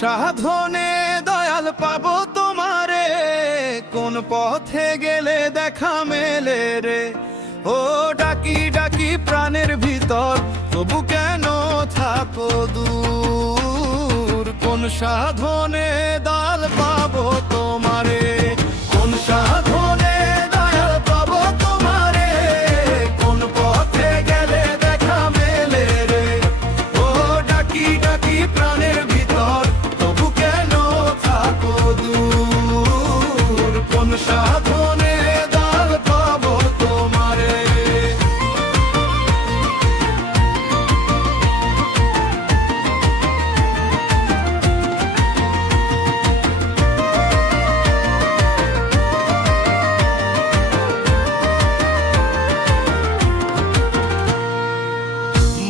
সাধনে দয়াল পাবো তোমারে, কোন পথে গেলে দেখা মেলে রে। ও ডাকি ডাকি প্রাণের ভিতর, তবু কেন থাকো দূর? কোন সাধনে দয়াল পাবো তোমারে, কোন সাধনে দয়াল পাবো তোমারে, কোন পথে গেলে দেখা মেলে রে। ও ডাকি ডাকি প্রাণের ভিতর, তবু কেন থাকো দূর? কোন সাধনে দয়াল পাবো তোমারে।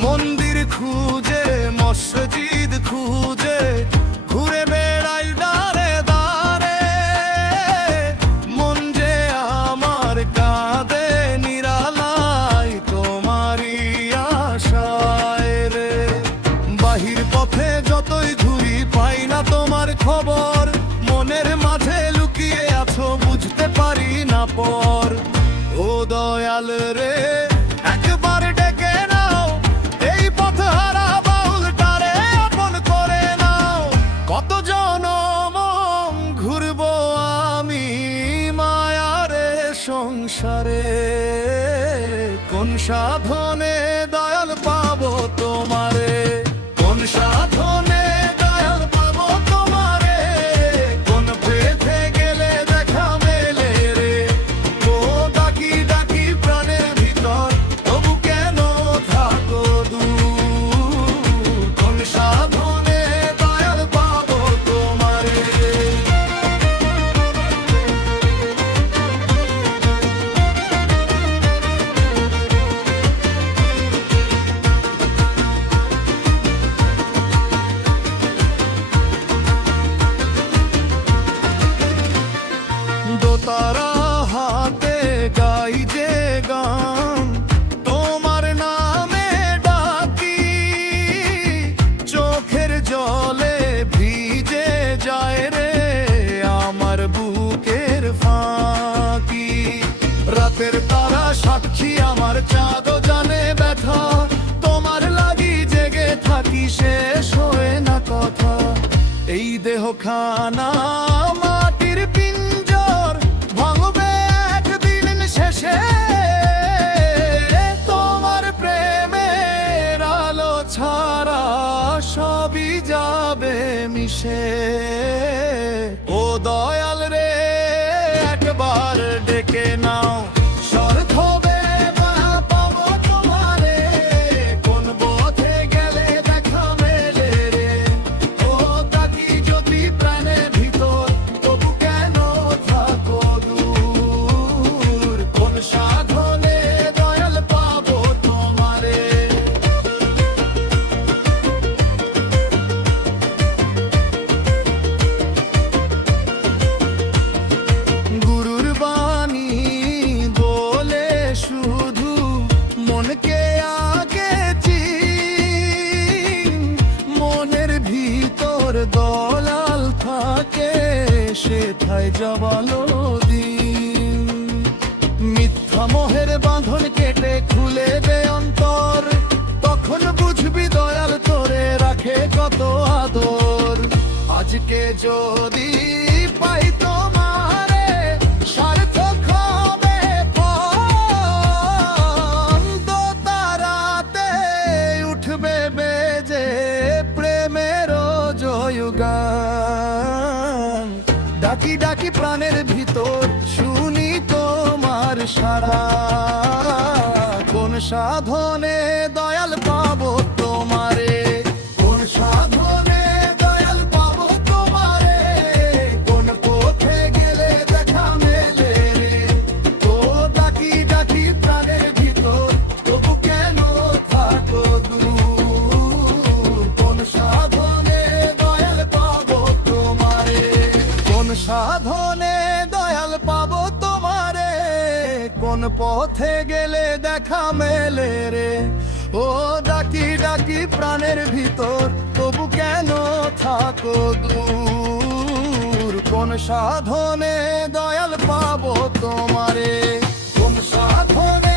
মন্দির খুঁজে মসজিদ খুঁজে ঘুরে বেড়াই দারে দারে, মন যে আমার কাঁদে নিরালাই তোমারই আশায় রে। বাহির পথে যতই ঘুরি পাই না তোমার খবর, মনের মাঝে লুকিয়ে আছো বুঝতে পারি না পর। ও দয়াল রে একবার ডেকে নাও, এই পথ হারা বাউলটারে আপন করে নাও। কত জনম ঘুরবো আমি মায়ারে সংসারে, কোন সাধনে দয়াল পাবো তোমারে, কোন সাধনে দয়াল পাবো তোমারে, কোন পথে গেলে দেখা মেলে রে। ও ডাকি ডাকি প্রাণের ভিতর, তবু কেন থাকো দূর? কোন সাধনে দয়াল পাবো তোমারে। দোতারা হাতে গাই যে গান, তোমার নামে ডাকি, চোখের জলে ভিজে যায় রে আমার বুকের ফাঁকি। রাতের তারা সাক্ষী আমার চাঁদ জানে ব্যথা, তোমার লাগি জেগে থাকি শেষ হয়ে না কথা। এই দেহ খানা মাটির পিঞ্জর ভাঙবে একদিন শেষে, তোমার প্রেমের আলো ছাড়া সবই যাবে মিশে। ও দয়াল রে একবার ডেকে নাও, শরৎ হবে মায়া পাবো তোমারে, কোন পথে গেলে দেখা মেলে রে। ও তাকি যদি প্রাণের ভিতর, তবু কেন থাকো দূর? কোন সাধনে দয়াল পাবো তোমারে। গুরুর বাণী বলে শুধু মনকে আগে চিন, মনের ভিতর দলাল থাকে সেথায় জবালো দিন। মিথ্যা মোহের বাঁধন কেটে খুলে দে অন্তর, তখন বুঝবি দয়াল তোরে রাখে কত আদর। আজকে যদি পাই তোমারে, সার্থক হবে পণ। দোতারাতে উঠবে বেজে প্রেমের জয়গান। ডাকি ডাকি প্রাণের ভিতর শুনি তোমার সাড়া, কোন সাধনে দয়াল পাবো তোমারে, কোন সাধনে দয়াল পাবো তোমারে, কোন পথে গেলে দেখা মেলে রে। তো ডাকি ডাকি প্রাণের ভিতর, তবু কেন থাকো দূর? কোন সাধনে দয়াল পাবো তোমারে, কোন সাধনে দয়াল পাবো তোমারে, কোন পথে গেলে দেখা মেলে রে। ও ডাকি ডাকি ডাকি প্রাণের ভিতর, তবু কেন থাকো দূর? কোন সাধনে দয়াল পাবো তোমারে? কোন সাধনে